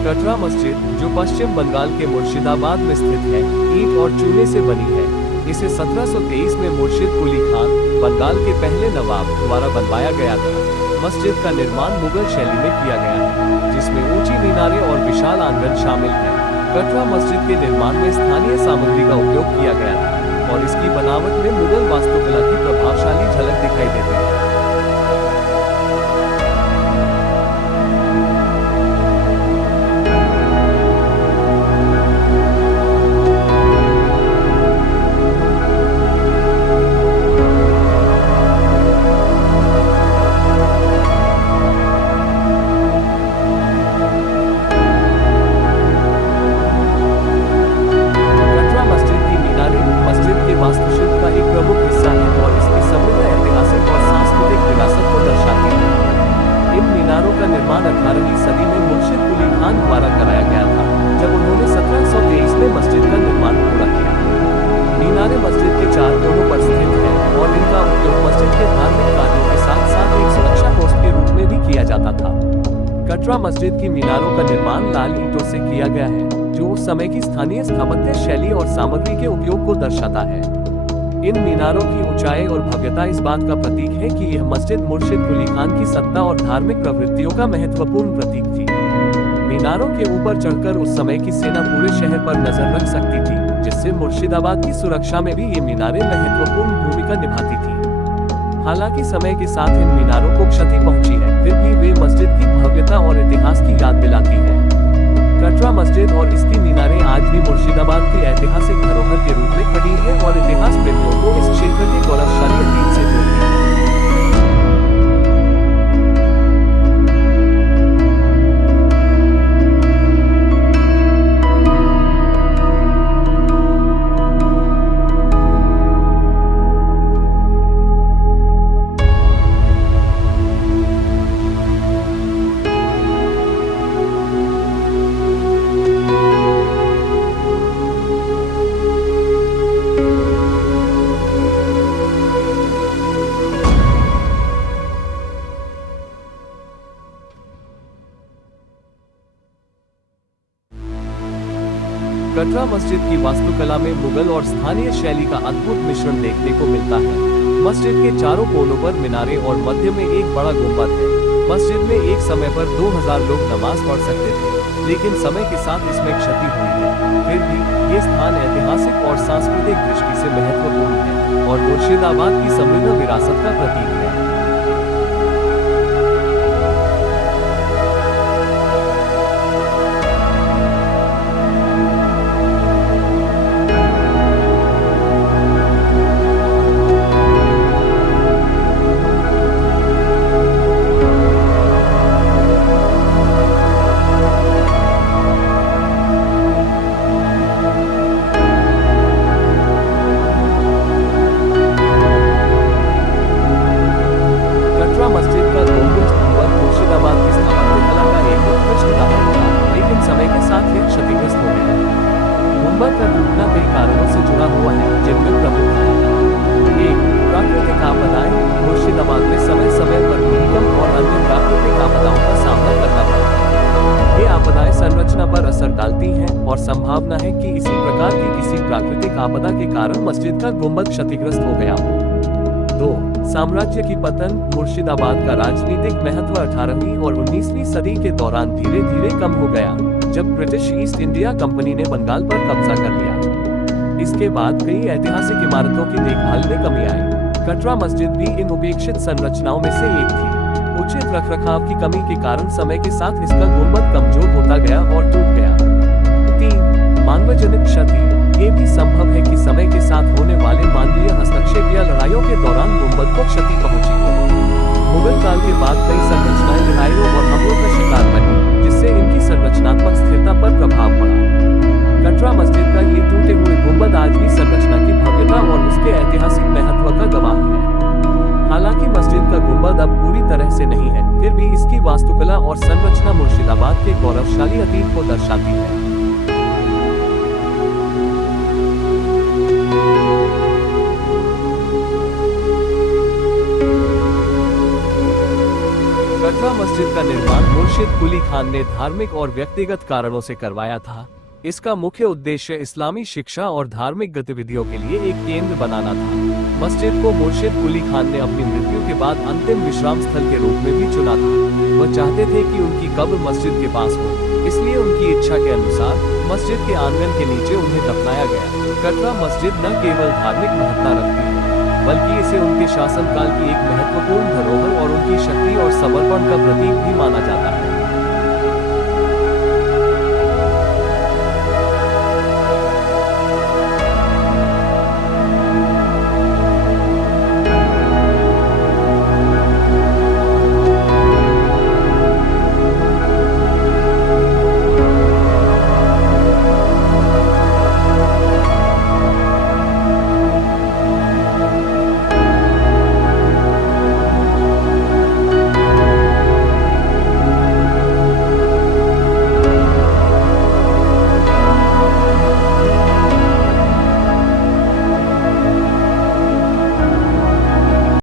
कटरा मस्जिद, जो पश्चिम बंगाल के मुर्शिदाबाद में स्थित है, ईंट और चूने से बनी है। इसे 1723 में मुर्शिद कुली खान, बंगाल के पहले नवाब द्वारा बनवाया गया था। मस्जिद का निर्माण मुगल शैली में किया गया है, जिसमें ऊंची मीनारें और विशाल आंगन शामिल है। कटरा मस्जिद के निर्माण में स्थानीय सामग्री का उपयोग किया गया था और इसकी बनावट में मुगल वास्तुकला की प्रभावशाली झलक दिखाई देती है। वास्तुशिल्प का एक प्रमुख हिस्सा है और इसकी समृद्ध ऐतिहासिक और सांस्कृतिक विरासत को दर्शाती है। इन मीनारों का निर्माण 18वीं सदी में मुर्शिद कुली खान द्वारा कराया गया था, जब उन्होंने 1723 में मस्जिद का निर्माण पूरा किया। मीनारें मस्जिद के चार कोनों पर स्थित हैं और इनका उपयोग मस्जिद के धार्मिक कार्यों के साथ साथ एक सुरक्षा पोस्ट के रूप में भी किया जाता था। कटरा मस्जिद की मीनारों का निर्माण लाल ईंटों से किया गया है, जो उस समय की स्थानीय स्थापत्य शैली और सामग्री के उपयोग को दर्शाता है। इन मीनारों की ऊंचाई और भव्यता इस बात का प्रतीक है कि यह मस्जिद मुर्शिद कुली खान की सत्ता और धार्मिक प्रवृत्तियों का महत्वपूर्ण प्रतीक थी। मीनारों के ऊपर चढ़कर उस समय की सेना पूरे शहर पर नजर रख सकती थी, जिससे मुर्शिदाबाद की सुरक्षा में भी ये मीनारें महत्वपूर्ण भूमिका निभाती थी। हालांकि समय के साथ इन मीनारों को क्षति पहुंची है, फिर भी वे मस्जिद की भव्यता और इतिहास की याद दिलाती है। कटरा मस्जिद और इसकी मीनारें आज भी मुर्शिदाबाद की ऐतिहासिक धरोहर के रूप में खड़ी है और इतिहास प्रेमियों को इस क्षेत्र के गौरवशाली अतीत से जोड़ती है। कटरा मस्जिद की वास्तुकला में मुगल और स्थानीय शैली का अद्भुत मिश्रण देखने को मिलता है। मस्जिद के चारों कोनों पर मीनारें और मध्य में एक बड़ा गुंबद है। मस्जिद में एक समय पर 2000 लोग नमाज पढ़ सकते थे, लेकिन समय के साथ इसमें क्षति हुई है। फिर भी ये स्थान ऐतिहासिक और सांस्कृतिक दृष्टि से महत्वपूर्ण है और मुर्शिदाबाद की समृद्ध विरासत का प्रतीक है। गुंबद का टूटना कई कारणों से जुड़ा हुआ है, जिनमें प्रमुख है: 1. प्राकृतिक आपदाएं। मुर्शिदाबाद में समय समय पर भूकंप और अन्य प्राकृतिक आपदाओं का सामना करना पड़ता है। ये आपदाएं संरचना पर असर डालती हैं और संभावना है कि इसी प्रकार की किसी प्राकृतिक आपदा के कारण मस्जिद का गुंबद क्षतिग्रस्त हो गया हो। 2. साम्राज्य की पतन। मुर्शिदाबाद का राजनीतिक महत्व 18वीं और 19वीं सदी के दौरान धीरे धीरे कम हो गया, जब ब्रिटिश ईस्ट इंडिया कंपनी ने बंगाल पर कब्जा कर लिया। इसके बाद कई ऐतिहासिक इमारतों की देखभाल में कमी आई। कटरा मस्जिद भी इन उपेक्षित संरचनाओं में से एक थी। उचित रखरखाव की कमी के कारण समय के साथ इसका गुंबद कमजोर होता गया और टूट गया। 3. मानवजनित क्षति। ये भी संभव है कि समय के साथ होने वाले मानवीय हस्तक्षेप या लड़ाइयों के दौरान गुंबद को क्षति पहुंची हो। मुगल काल के बाद कई संरचनाएं लड़ाइयों और हमलों का शिकार बनी, जिससे इनकी संरचनात्मक स्थिरता पर प्रभाव पड़ा। कटरा मस्जिद का ये टूटे हुए गुंबद आज भी संरचना की भव्यता और उसके ऐतिहासिक महत्व का गवाह है। हालांकि मस्जिद का गुंबद अब पूरी तरह से नहीं है, फिर भी इसकी वास्तुकला और संरचना मुर्शिदाबाद के गौरवशाली अतीत को दर्शाती है। कटरा मस्जिद मस्जिद का निर्माण मुर्शिद कुली खान ने धार्मिक और व्यक्तिगत कारणों से करवाया था। इसका मुख्य उद्देश्य इस्लामी शिक्षा और धार्मिक गतिविधियों के लिए एक केंद्र बनाना था। मस्जिद को मुर्शिद कुली खान ने अपनी मृत्यु के बाद अंतिम विश्राम स्थल के रूप में भी चुना था। वह चाहते थे कि उनकी कब्र मस्जिद के पास हो, इसलिए उनकी इच्छा के अनुसार मस्जिद के आंगन के नीचे उन्हें दफनाया गया। कटरा मस्जिद न केवल धार्मिक महत्ता रखती है, बल्कि इसे उनके शासनकाल की एक महत्वपूर्ण धरोहर और उनकी शक्ति और समर्पण का प्रतीक भी माना जाता है।